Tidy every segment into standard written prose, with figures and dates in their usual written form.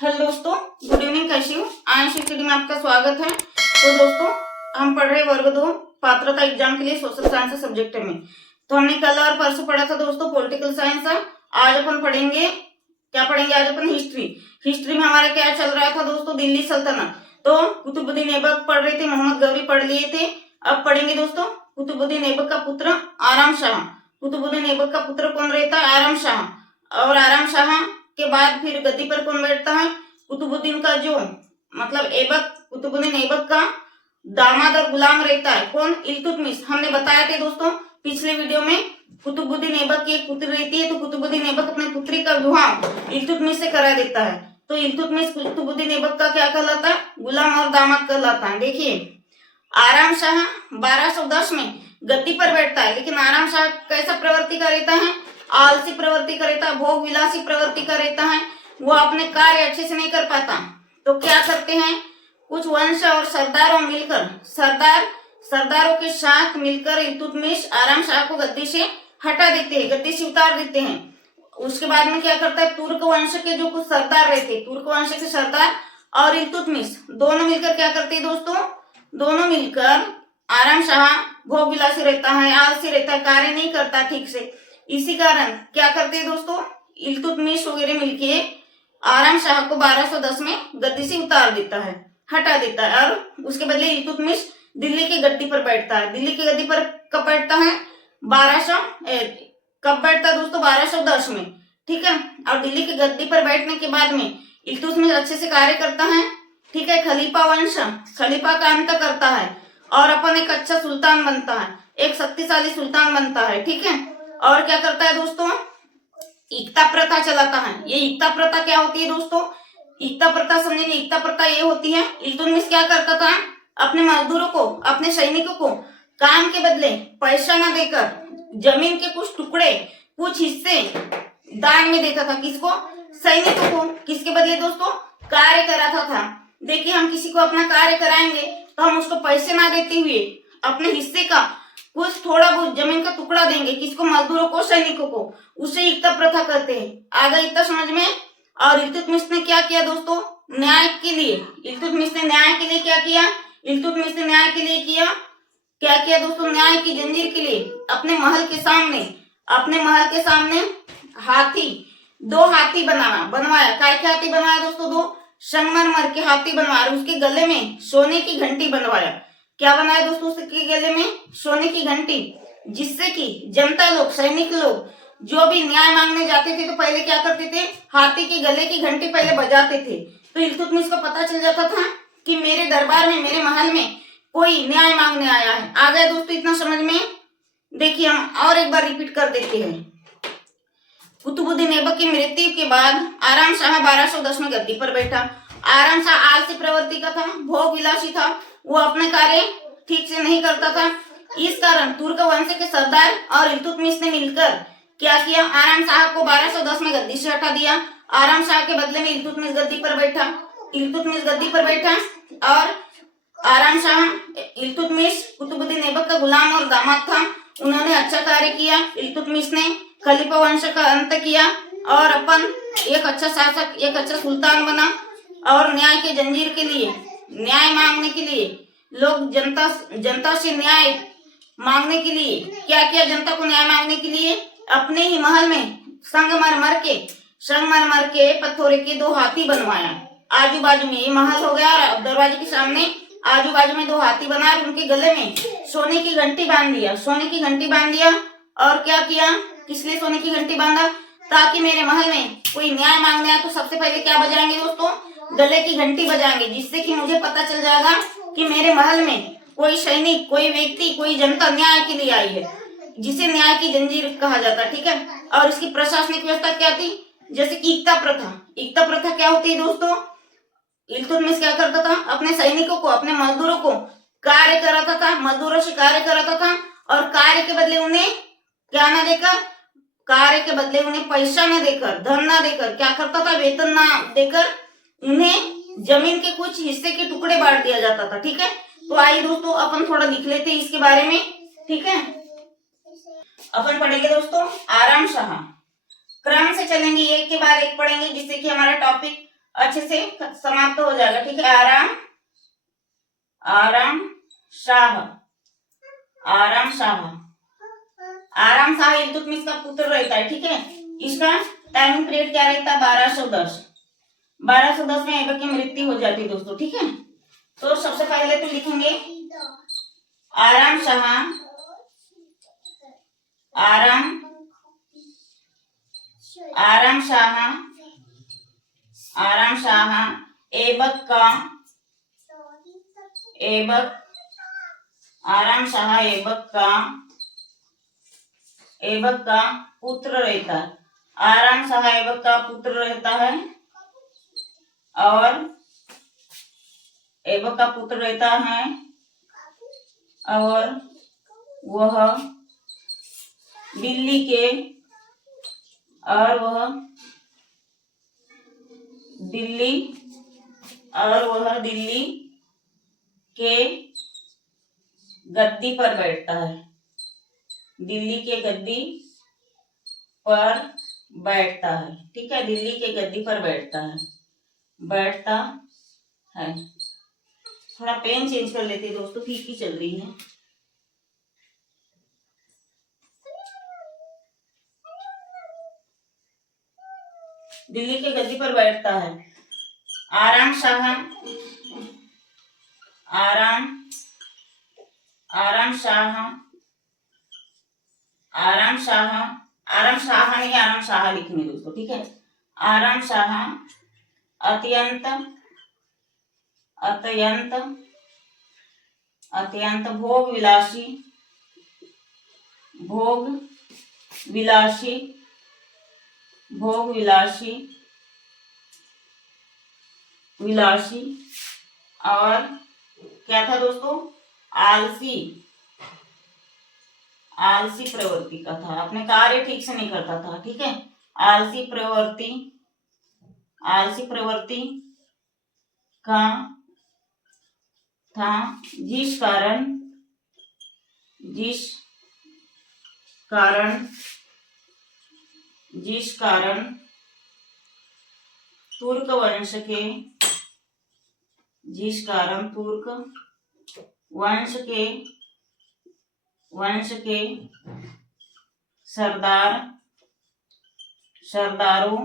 Hello दोस्तों, good evening. कैसी हूँ? आयन स्टडी में आपका स्वागत है। तो दोस्तों, हम पढ़ रहे वर्ग 2 पात्रता एग्जाम के लिए सोशल साइंस सब्जेक्ट में। तो हमने कल और परसों पढ़ा था दोस्तों पॉलिटिकल साइंस। आज अपन पढ़ेंगे, क्या पढ़ेंगे आज अपन? हिस्ट्री। हिस्ट्री में हमारा क्या चल रहा था दोस्तों? दिल्ली सल्तनत। तो कुतुबुद्दीन ऐबक पढ़ रहे थे, मोहम्मद गौरी पढ़ लिए थे। अब पढ़ेंगे दोस्तों कुतुबुद्दीन ऐबक का पुत्र आराम शाह। कुतुबुद्दीन ऐबक का पुत्र कौन रहता है? आराम शाह। और आराम शाह के बाद फिर गद्दी पर कौन बैठता है? कुतुबुद्दीन का जो मतलब ऐबक, कुतुबुद्दीन ऐबक का दामाद और गुलाम रहता है कौन? इल्तुतमिश। हमने बताया थे दोस्तों पिछले वीडियो में, कुतुबुद्दीन ऐबक की एक पुत्री रहती है, तो कुतुबुद्दीन ऐबक अपनी पुत्री का विवाह इल्तुतमिश से करा देता है। तो इल्तुतमिश कुतुबुद्दीन ऐबक का क्या कहलाता है? गुलाम और दामाद कहलाता है। देखिए, आराम शाह 1210 में गद्दी पर बैठता है, लेकिन आराम शाह कैसा प्रवृत्ति का रहता है? आलसी प्रवृत्ति का रहता है, भोग विलासी प्रवृत्ति का रहता है। वो अपने कार्य अच्छे से नहीं कर पाता। तो क्या करते हैं? कुछ वंश और सरदारों मिलकर, सरदारों के साथ मिलकर इल्तुतमिश आराम शाह को गद्दी से हटा देते हैं, गद्दी से उतार देते हैं। उसके बाद में क्या करता है? तुर्क वंश के जो कुछ सरदार रहते, तुर्क वंश के सरदार और इल्तुतमिश दोनों मिलकर क्या करते हैं दोस्तों? दोनों मिलकर, आराम शाह भोग विलासी रहता है, आलसी रहता है, कार्य नहीं करता ठीक से, इसी कारण क्या करते हैं दोस्तों? इल्तुतमिश वगैरह मिलके आराम शाह को 1210 में गद्दी से उतार देता है, हटा देता है। और उसके बदले इल्तुतमिश दिल्ली की गद्दी पर बैठता है। दिल्ली की गद्दी पर कब बैठता है? 1200 कब बैठता है दोस्तों? 1210 में, ठीक है। और दिल्ली की गद्दी पर बैठने के बाद में इल्तुतमिश अच्छे से कार्य करता है, ठीक है। खलीफा वंश, खलीफा का अंत करता है और अपन एक अच्छा सुल्तान बनता है, एक शक्तिशाली सुल्तान बनता है, ठीक है। और क्या करता है दोस्तों? एकता प्रथा चलाता है। ये एकता प्रथा क्या होती है दोस्तों? एकता प्रथा समझेंगे। एकता प्रथा ये होती है, इल्तुतमिश क्या करता था? अपने मजदूरों को, अपने सैनिकों को काम के बदले पैसा न देकर जमीन के कुछ टुकड़े, कुछ हिस्से दान में देता था। किसको? सैनिकों को। किसके बदले दोस्तों? कार्य कराता था। देखिए, हम किसी को अपना कार्य कराएंगे तो हम उसको पैसे ना देते हुए अपने हिस्से का कुछ थोड़ा बहुत जमीन का टुकड़ा देंगे। किसको? मजदूरों को, सैनिकों को। उसे एकता प्रथा कहते हैं। आ गया इतना समझ में? और इल्तुतमिश ने क्या किया दोस्तों? न्याय के लिए, इल्तुतमिश ने न्याय के लिए क्या किया? इल्तुतमिश ने न्याय के लिए किया, क्या किया दोस्तों? न्याय की जंजीर के लिए अपने महल के सामने हाथी, 2 हाथी बनवाया। काय के हाथी बनवाया दोस्तों? 2 संगमरमर के हाथी बनवाया। उसके गले में सोने की घंटी बनवाया। क्या बनाया दोस्तों? उसके गले में सोने की घंटी, जिससे कि जनता लोग, सैनिक लोग जो भी न्याय मांगने जाते थे तो पहले क्या करते थे? हाथी के गले की घंटी पहले बजाते थे। तो इल्तुतमिश को पता चल जाता था कि मेरे दरबार में, मेरे महल में कोई न्याय मांगने आया है। आ गया दोस्तों इतना समझ में? देखिए, हम और एक बार रिपीट कर देते हैं। कुतुबुद्दीन ऐबक की मृत्यु के बाद आराम शाह 1210 में गद्दी पर बैठा। आराम शाह आलसी प्रवृत्ति का था, भोग विलासी था, वो अपने कार्य ठीक से नहीं करता था। इस कारण तुर्क वंश के सरदार और इल्तुतमिश ने मिलकर क्या किया? आराम शाह को 1210 में गद्दी से हटा दिया। आराम शाह के बदले में इल्तुतमिश गद्दी पर बैठा। इल्तुतमिश गद्दी पर बैठा और आराम शाह, इल्तुतमिश कुतुबुद्दीन ऐबक का गुलाम और दामाद था। उन्होंने अच्छा कार्य किया। इल्तुतमिश ने खलीफा वंश का अंत किया और अपन एक अच्छा शासक, एक अच्छा सुल्तान बना। और न्याय के जंजीर के लिए, न्याय मांगने के लिए, लोग जनता से न्याय मांगने के लिए क्या किया? जनता को न्याय मांगने के लिए अपने ही महल में संगमरमर के पत्थरों के 2 हाथी बनवाया। आजू बाजू में, ये महल हो गया और दरवाजे के सामने आजू बाजू में 2 हाथी बना और उनके गले में सोने की घंटी बांध दिया। सोने की घंटी बांध दिया और क्या किया? किस लिए सोने की घंटी बांधा? ताकि मेरे महल में कोई न्याय मांगने आए तो सबसे पहले क्या बजाएंगे दोस्तों? गले की घंटी बजाएंगे, जिससे कि मुझे पता चल जाएगा कि मेरे महल में कोई सैनिक, कोई व्यक्ति, कोई जनता न्याय के लिए आई है, जिसे न्याय की जंजीर कहा जाता है, ठीक है। और इसकी प्रशासनिक व्यवस्था क्या थी? जैसे कि एकता प्रथा। एकता प्रथा क्या होती है दोस्तों? इल्तुतमिश क्या करता था? अपने सैनिकों को, अपने मजदूरों को कार्य कराता था, मजदूरों से कार्य कराता था और कार्य के बदले उन्हें क्या न देकर, कार्य के बदले उन्हें पैसा न देकर, धन न देकर, क्या करता था? वेतन न देकर उन्हें जमीन के कुछ हिस्से के टुकड़े बांट दिया जाता था, ठीक है। तो आइए दोस्तों, अपन थोड़ा लिख लेते हैं इसके बारे में, ठीक है। अपन पढ़ेंगे दोस्तों आराम शाह, क्रम से चलेंगे, एक के बाद एक पढ़ेंगे, जिससे कि हमारा टॉपिक अच्छे से समाप्त हो जाएगा। ठीक है, आराम आराम शाह, आराम शाह, आराम शाह इल्तुतमिश का पुत्र रहता है। ठीक है, इसका टाइम पीरियड क्या रहता है? 1210। 1210 में ऐबक की मृत्यु हो जाती है दोस्तों। ठीक है, तो सबसे पहले तो लिखेंगे आराम शाह, आराम शाह, आराम शाह ऐबक का, ऐबक, आराम शाह ऐबक का, ऐबक का पुत्र रहता है। आराम शाह ऐबक का पुत्र रहता है और ऐबक का पुत्र रहता है और वह दिल्ली के, और वह दिल्ली, और वह दिल्ली के गद्दी पर बैठता है, दिल्ली के गद्दी पर बैठता है। ठीक है, दिल्ली के गद्दी पर बैठता है, बैठता है। थोड़ा पेन चेंज कर लेते हैं दोस्तों, फीकी चल रही है। दिल्ली के गद्दी पर बैठता है। आराम शाह, आराम, आराम शाह, आराम शाह, आराम शाह नहीं, आराम शाह लिखने दोस्तों। ठीक है, आराम शाह अत्यंत, अत्यंत, अत्यंत भोग विलासी, भोग विलासी, भोग विलासी, विलासी और क्या था दोस्तों? आलसी, आलसी प्रवृत्ति का था। अपने कार्य ठीक से नहीं करता था। ठीक है, आलसी प्रवृत्ति, आलसी प्रवृत्ति का था, जिस कारण, जिस कारण, जिस कारण तुर्क वंश के, जिस कारण तुर्क वंश के, वंश के सरदार, सरदारों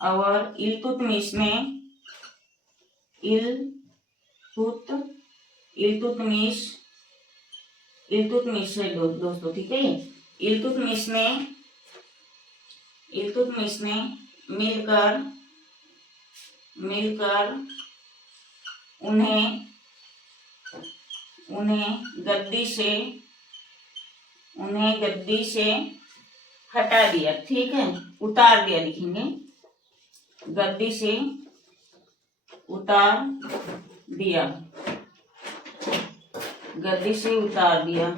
और इल्तुतमिश ने, इल्तुतमिश, इल्तुतमिश है दोस्तों। ठीक है, इल्तुतमिश ने, इल्तुतमिश ने मिलकर, मिलकर उन्हें, उन्हें गद्दी से, उन्हें गद्दी से हटा दिया। ठीक है, उतार दिया लिखेंगे, गद्दी से उतार दिया, गद्दी से उतार दिया,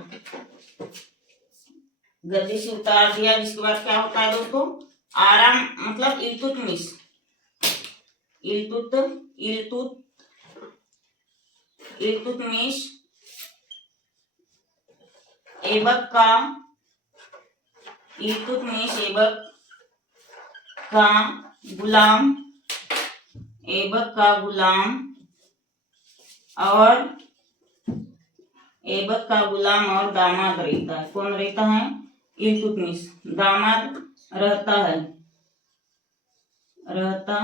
गद्दी से उतार दिया। जिसके बाद क्या होता है दोस्तों? आराम मतलब इल्तुतमिश, इल्तुतमिश ऐबक का, इल्तुतमिश ऐबक का गुलाम, ऐबक का गुलाम और ऐबक का गुलाम और दामाद रहता है। कौन रहता है? इल्तुतमिश, दामाद रहता है, रहता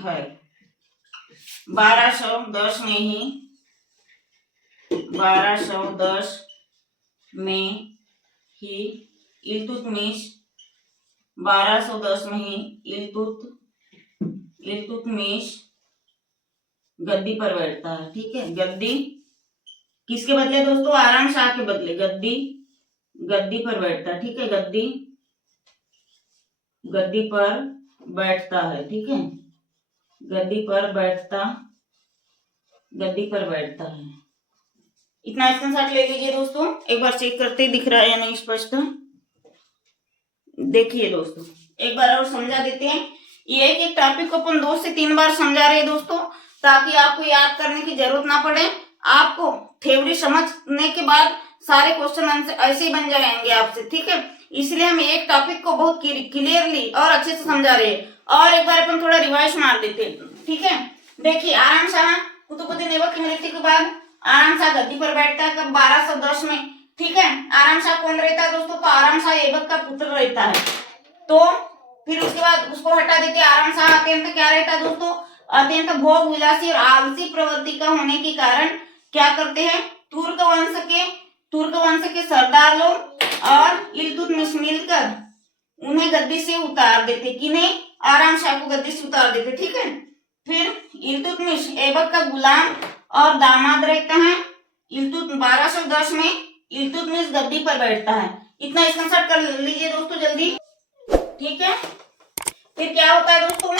है। 1210 में ही, 1210 में ही इल्तुतमिश, 1210 में ही इल्तुतमिश गद्दी पर बैठता है। ठीक है, गद्दी किसके बदले दोस्तों? आराम शाह के बदले गद्दी, गद्दी पर बैठता है। ठीक है, गद्दी, गद्दी पर बैठता है। ठीक है, गद्दी पर बैठता, गद्दी पर बैठता है। इतना स्क्रीनशॉट ले लीजिए दोस्तों। एक बार चेक करते दिख रहा है या नहीं स्पष्ट। देखिए दोस्तों, एक बार और समझा देते हैं। ये एक टॉपिक को अपन 2 से 3 बार समझा रहे हैं दोस्तों, ताकि आपको याद करने की जरूरत ना पड़े। आपको थ्योरी समझने के बाद सारे क्वेश्चन आंसर ऐसे ही बन जाएंगे आपसे। ठीक है, इसलिए हम एक टॉपिक को बहुत क्लियरली और अच्छे से समझा रहे हैं। और एक बार अपन थोड़ा रिवाइज मार देते हैं, ठीक है। देखिए, आराम शाह कुतुबुद्दीन ऐबक की मृत्यु के बाद आराम शाह गद्दी पर बैठता है, कब 1210 में, ठीक है। आराम शाह कौन रहता है दोस्तों, तो आराम शाह ऐबक का पुत्र रहता है। तो फिर उसके बाद उसको हटा देते हैं। आराम शाह अत्यंत क्या रहता है दोस्तों, अत्यंत भोग विलासी और आलसी प्रवृत्ति का होने के कारण क्या करते हैं, तुर्क वंश के सरदार लोग और इल्तुतमिश मिलकर उन्हें गद्दी से उतार देते। किन्हें, आराम शाह को गद्दी से उतार देते, ठीक है। फिर इल्तुतमिश ऐबक का गुलाम और दामाद रहता है। 1210 में इल्तुतमिश गद्दी पर बैठता है। इतना स्क्रीनशॉट कर लीजिए दोस्तों जल्दी, ठीक है। फिर क्या होता है दोस्तों,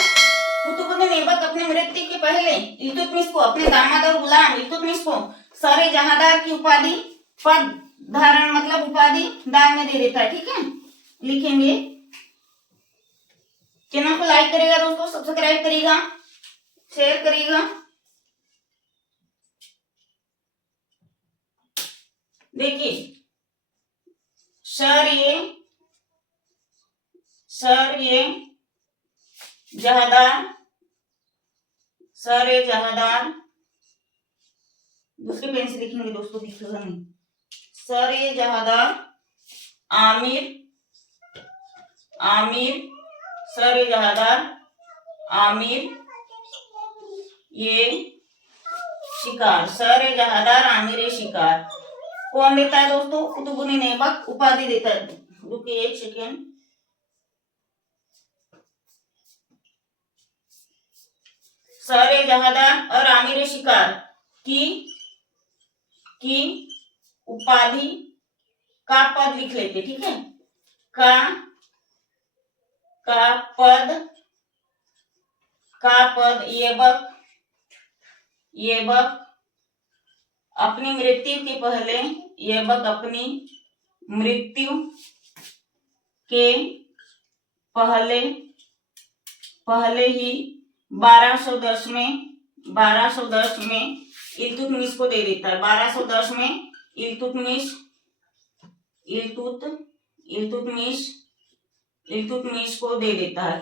कुतुबुद्दीन ऐबक अपने मृत्यु के पहले इल्तुतमिश को, अपने दामाद और गुलाम इल्तुतमिश को सरे जहांदार की उपाधि, पद धारण मतलब उपाधि दान में दे देता है, ठीक है। लिखेंगे। चैनल को लाइक करेगा दोस्तों, सब्सक्राइब करेगा, शेयर करेगा। देखिए, सर ये जहादार, दूसरे पेन से लिखेंगे दोस्तों, दिखेगा नहीं। सर ये जहादार सर ये जहादार आमिर ये शिकार, सर ये जहादार आमिर ये शिकार कौन देता है दोस्तों, कुतुबुद्दीन ऐबक उपाधि देता है। रुकिए एक सेकेंड। सर ये जहादार और आमिर ये शिकार की उपाधि का पद लिख लेते, ठीक है। का पद ऐबक अपनी मृत्यु के पहले, ऐबक अपनी मृत्यु के पहले ही 1210 में इल्तुतमिश को दे देता है। 1210 में इल्तुतमिश को दे देता है।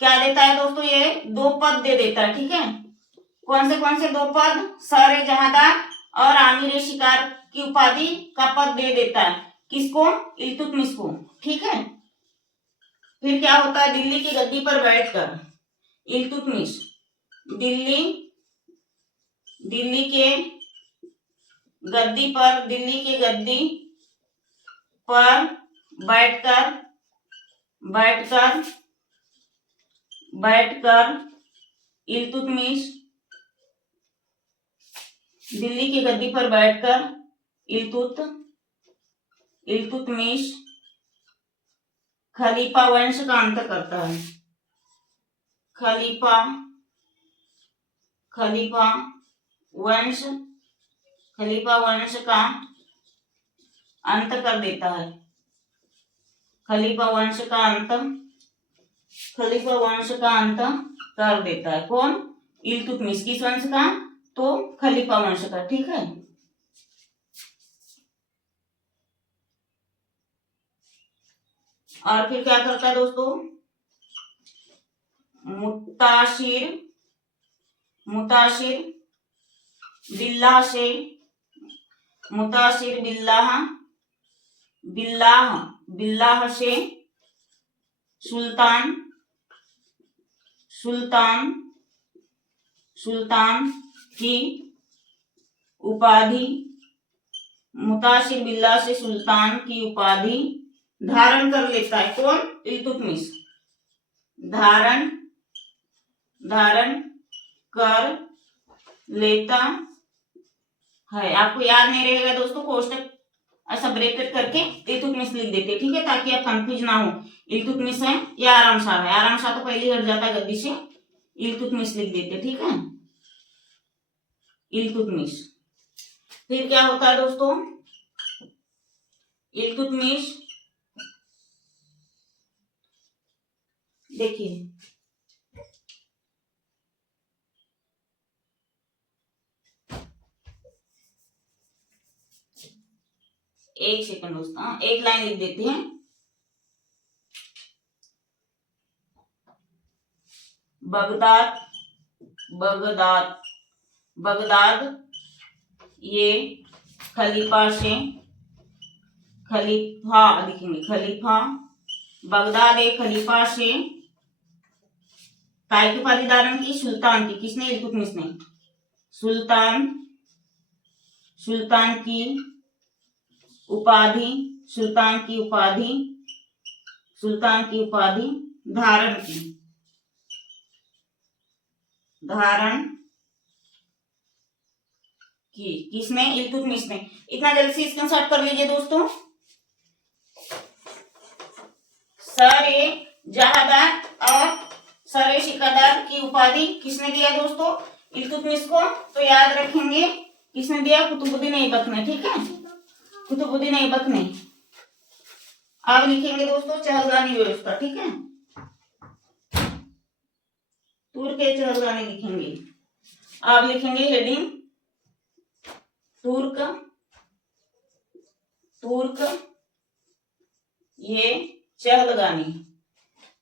क्या देता है दोस्तों, ये 2 पद दे देता है, ठीक है। कौन से 2 पद, सर ए जहादार और आमिर ए शिकार की उपाधि का पद दे देता है। किसको, इल्तुतमिश को, ठीक है। फिर क्या होता है, दिल्ली की गद्दी पर बैठकर इल्तुतमिश दिल्ली के गद्दी पर बैठकर इल्तुतमिश दिल्ली की गद्दी पर बैठकर इल्तुतमिश खलीफा वंश का अंत करता है। खलीफा वंश का अंत कर देता है। खलीफा वंश का अंत कर देता है। कौन, इल्तुतमिश। किस वंश का, तो खलीफा वंश का, ठीक है। और फिर क्या करता है दोस्तों, मुताशिर बिल्लाह से सुल्तान की उपाधि, मुताशिर बिल्लाह से सुल्तान की उपाधि धारण कर लेता है। कौन, इल्तुतमिश धारण कर लेता है। आपको याद नहीं रहेगा दोस्तों, कोष्टक ऐसा ब्रैकेट करके इल्तुतमिश लिख देते, ठीक है, ताकि आप कंफ्यूज ना हो। इल्तुतमिश है या आराम शाह है। आराम शाह तो पहले ही हट जाता है गद्दी से, इल्तुतमिश लिख देते, ठीक है, इल्तुतमिश। फिर क्या होता है दोस्तों, इल्तुतमिश, देखिए एक सेकंड दोस्तों, एक लाइन लिख देते हैं। बगदाद, बगदाद, बगदाद ये खलीफा से, खलीफा लिखेंगे, खलीफा, बगदाद एक खलीफा से काय की उपाधि धारण की, सुल्तान की, किसने, इल्तुतमिश ने, सुल्तान, सुल्तान की उपाधि, सुल्तान की उपाधि, सुल्तान की उपाधि धारण की, धारण की, किसने, इल्तुतमिश ने। इतना जल्दी से स्क्रीनशॉट कर लीजिए दोस्तों। सर जहादार और सर शिकादार की उपाधि किसने दिया दोस्तों, इल्तुतमिश को। तो याद रखेंगे किसने दिया, कुतुबुद्दीन ऐबक ने, ठीक है, कुतुबुद्दीन ऐबक ने। आप लिखेंगे दोस्तों चहलगानी व्यवस्था, ठीक है, तुर्क चहलगानी लिखेंगे। आप लिखेंगे हेडिंग तुर्क, तुर्क ये चहलगानी।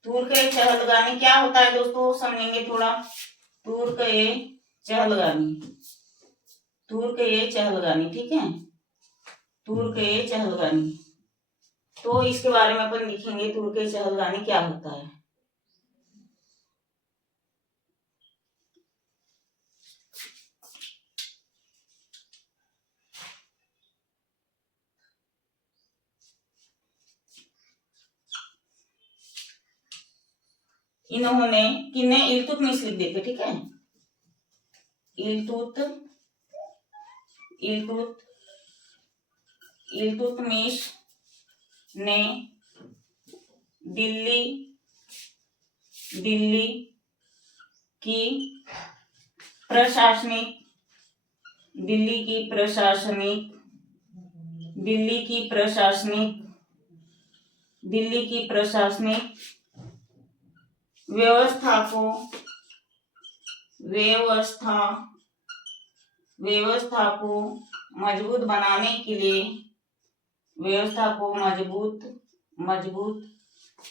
तुर्क ए चहलगानी क्या होता है दोस्तों, समझेंगे थोड़ा। तुर्क ए चहलगानी, तुर्क ए चहलगानी, ठीक है, तुर्क ए चहलगानी। तो इसके बारे में अपन लिखेंगे तुर्क ए चहलगानी क्या होता है। इन्होंने, किन्ने, इल्तुतमिश लिख देते, ठीक है, इल्तुतमिश ने दिल्ली, दिल्ली की प्रशासनिक, दिल्ली की प्रशासनिक, दिल्ली की प्रशासनिक, दिल्ली की प्रशासनिक व्यवस्था को, व्यवस्था को मजबूत बनाने के लिए, व्यवस्था को मजबूत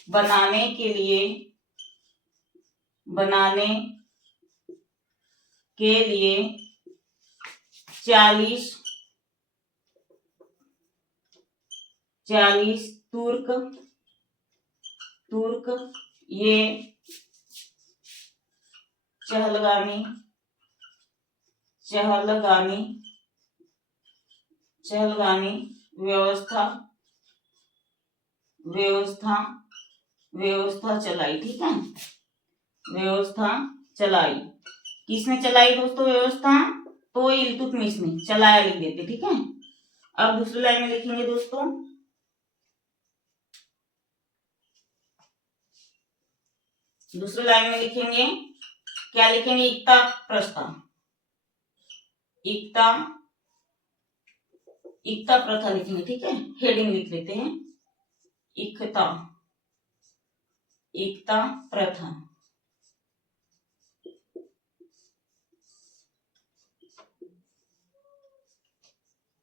बनाने के लिए, बनाने के लिए 40 तुर्क ये चहलगानी व्यवस्था चलाई, ठीक है, व्यवस्था चलाई। किसने चलाई दोस्तों व्यवस्था, तो इल्तुतमिश ने, चलाया लिख देते, ठीक है। अब दूसरी लाइन में लिखेंगे दोस्तों, दूसरी लाइन में लिखेंगे क्या, लिखेंगे एकता प्रस्था, एकता प्रथा लिखेंगे, ठीक है, हेडिंग लिख लेते हैं, एकता प्रथा।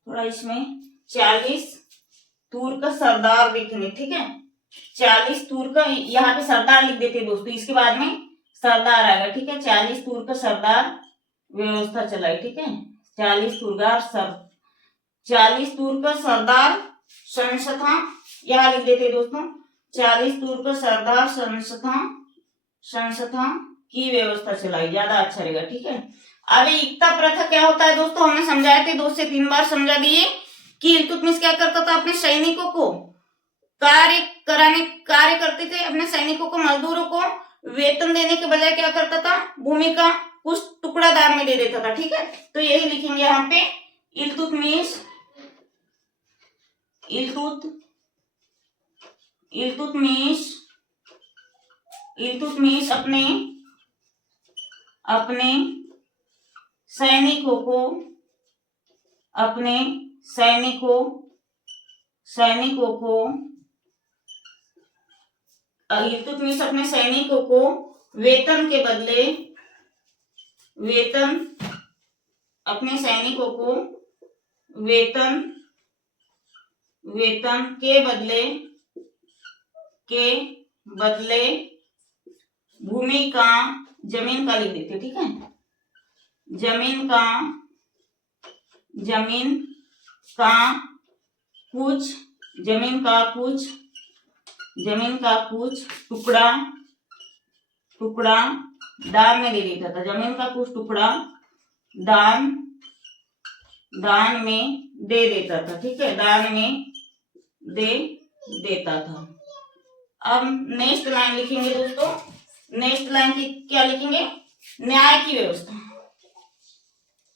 थोड़ा इसमें 40 तुर्क सरदार लिखेंगे, ठीक है, 40 तुर्क, यहाँ पे सरदार लिख देते दोस्तों, इसके बाद में सरदार आएगा, ठीक है, 40 तुर्क सरदार व्यवस्था चलाई, ठीक है, 40 तुर्क सरदार संस्था, यहाँ लिख देते दोस्तों, 40 तुर्क सरदार संस्था की व्यवस्था चलाई, ज्यादा अच्छा रहेगा, ठीक है। अब एकता प्रथा क्या होता है दोस्तों, हमने समझाए थे, 2 से 3 बार समझा दिए कि इल्तुतमिश क्या करता था, अपने सैनिकों को कार्य करते थे, अपने सैनिकों को, मजदूरों को वेतन देने के बजाय क्या करता था, भूमि का कुछ टुकड़ा दान में दे देता था, ठीक है। तो यही लिखेंगे यहाँ पे, इल्तुतमिश अपने सैनिकों को इल्तुतमिश अपने सैनिकों को वेतन के बदले, अपने सैनिकों को वेतन के बदले भूमि का, जमीन का लिख देते, ठीक है, जमीन का कुछ, जमीन का कुछ टुकड़ा दान में दे देता था, जमीन का कुछ टुकड़ा दान में दे देता था, ठीक है, दान में दे देता था। अब नेक्स्ट लाइन लिखेंगे दोस्तों, नेक्स्ट लाइन की क्या लिखेंगे, न्याय की व्यवस्था,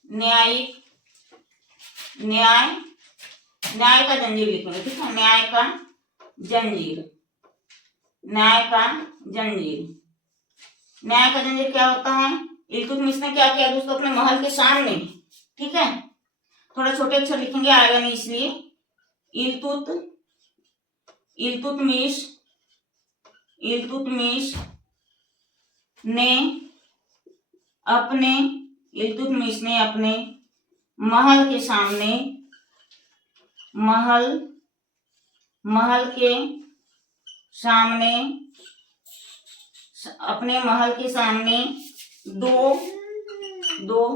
न्याय का जंजीर लिखेंगे, ठीक है, न्याय का जंजीर क्या होता है। इल्तुतमिश ने क्या किया दोस्तों, अपने महल के सामने, ठीक है, थोड़ा छोटे अक्षर लिखेंगे, आएगा नहीं इसलिए, इल्तुतमिश ने अपने महल के सामने दो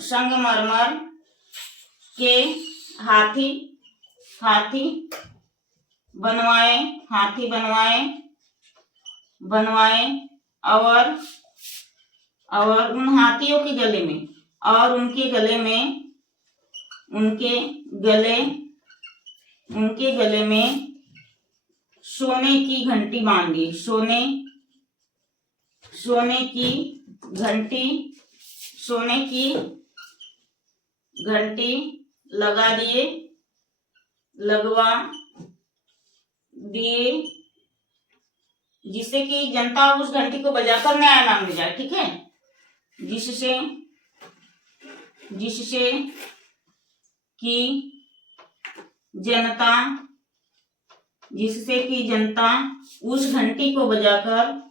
संगमरमर के हाथी बनवाए और उन हाथियों के गले में, और उनके गले में सोने की घंटी बांध दी, सोने की घंटी लगवा दिए, जिससे कि जनता उस घंटी को बजाकर न्याय मांगने जाए, ठीक है, जिससे कि जनता उस घंटी को बजाकर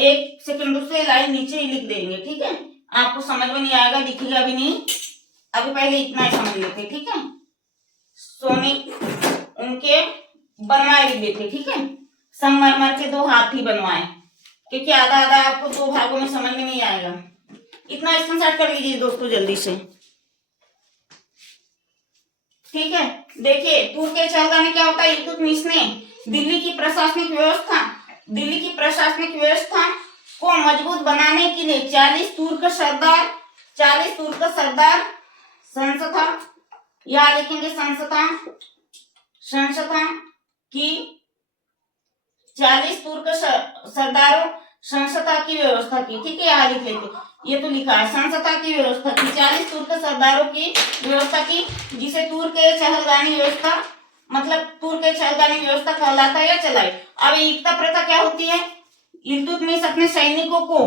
एक सेकंड दूसरे लाइन नीचे ही लिख देंगे, ठीक है, आपको समझ में नहीं आएगा, दिखेगा भी नहीं, अभी पहले इतना ही समझ लेते, ठीक है, सोने उनके बनवाए लिख देते, ठीक है, संगमरमर के 2 हाथी बनवाए, क्योंकि आधा आपको 2 भागों में समझ में नहीं आएगा, इतना स्क्रीनशॉट कर लीजिए दोस्तों जल्दी से, ठीक है। देखिए तुर्क के चलता में क्या होता है, इल्तुतमिश ने दिल्ली की प्रशासनिक व्यवस्था को मजबूत बनाने के लिए 40 तुर्क सरदार संस्था, या लिखेंगे संस्था की 40 तुर्क सरदारों संस्था की व्यवस्था की, ठीक है, यहाँ लिख लेते, ये तो लिखा है, संस्था की व्यवस्था की, 40 तुर्क सरदारों की व्यवस्था की, जिसे तुर्क चहलगानी व्यवस्था कहलाता है या चलाई। अब एकता प्रथा क्या होती है, इल्तुतमिश अपने सैनिकों को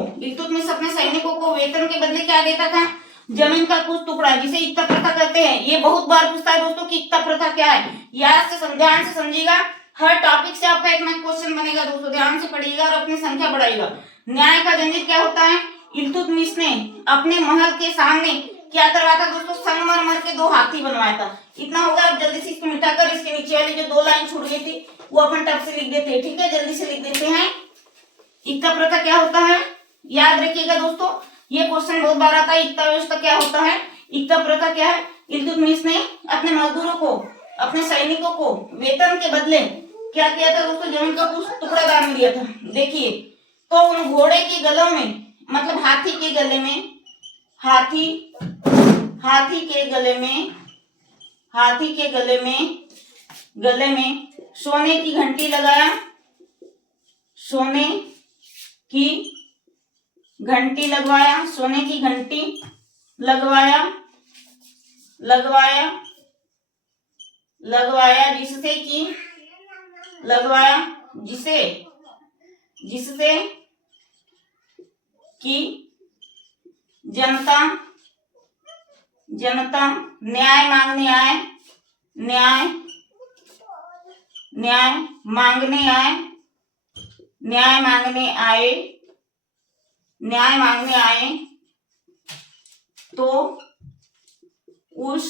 वेतन के बदले क्या देता था, जमीन का कुछ टुकड़ा, जिसे एकता प्रथा कहते हैं। ये बहुत बार पूछता है दोस्तों कि एकता प्रथा क्या है, ध्यान से समझिएगा, हर टॉपिक से आपका एक ना क्वेश्चन बनेगा दोस्तों, ध्यान से पढ़िएगा और अपनी संख्या बढ़ाइएगा। न्याय का जंजीर क्या होता है, इल्तुतमिश ने अपने महल के सामने क्या करवाया था दोस्तों, संगमरमर के 2 हाथी बनवाया था। इतना होगा, अब जल्दी से इसको मिटाकर इसके नीचे वाली जो 2 लाइन छूट गई थी वो अपन टप से लिख देते हैं, ठीक है, जल्दी से लिख देते हैं। एकता प्रथा क्या होता है, याद रखिएगा दोस्तों, ये क्वेश्चन बहुत बार आता है, एकता व्यवस्था क्या होता है, एकता प्रथा क्या है, इल्तुतमिश ने अपने मजदूरों को, अपने सैनिकों को वेतन के बदले क्या किया था दोस्तों, जमीन का कुछ टुकड़ा दान में दिया था। देखिए तो उन घोड़े के गलों में, मतलब हाथी के गले में सोने की घंटी लगाया, सोने की घंटी लगवाया, जिससे कि जनता न्याय मांगने आए तो उस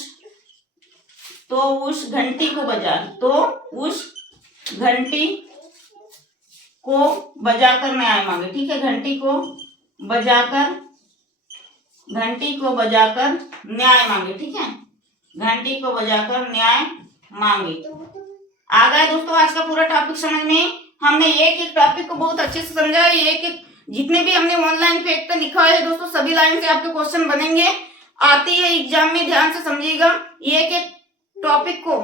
घंटी को बजा, तो उस घंटी को बजाकर न्याय मांगे। ठीक है, घंटी को बजाकर न्याय मांगे। ठीक है, घंटी को बजाकर न्याय मांगे। आ गया दोस्तों आज का पूरा टॉपिक समझ में। हमने एक एक टॉपिक को बहुत अच्छे से समझा है। एक एक जितने भी हमने ऑनलाइन फैक्ट लिखा है दोस्तों, सभी लाइन से आपके क्वेश्चन बनेंगे, आती है एग्जाम में। ध्यान से समझिएगा, एक एक टॉपिक को,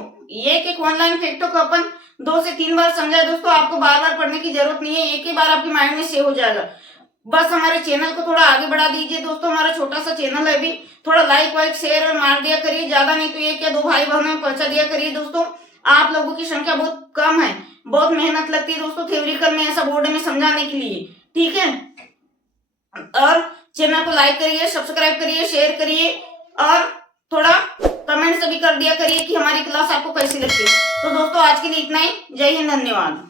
एक एक ऑनलाइन फैक्टों को अपन 2 से 3 बार समझा दोस्तों। आपको बार बार पढ़ने की जरूरत नहीं है, एक ही बार आपके माइंड में सेव हो जाएगा। बस हमारे चैनल को थोड़ा आगे बढ़ा दीजिए दोस्तों। हमारा छोटा सा चैनल है अभी, थोड़ा लाइक वाइक शेयर और मार दिया करिए, ज्यादा नहीं तो 1 या 2 भाई बहनों में पहुंचा दिया करिए दोस्तों। आप लोगों की संख्या बहुत कम है, बहुत मेहनत लगती है दोस्तों थ्योरिकल में ऐसा बोर्ड में समझाने के लिए। ठीक है, और चैनल को लाइक करिए, सब्सक्राइब करिए, शेयर करिए और थोड़ा कमेंट भी कर दिया करिए कि हमारी क्लास आपको कैसी लगती है। तो दोस्तों आज के लिए इतना ही। जय हिंद, धन्यवाद।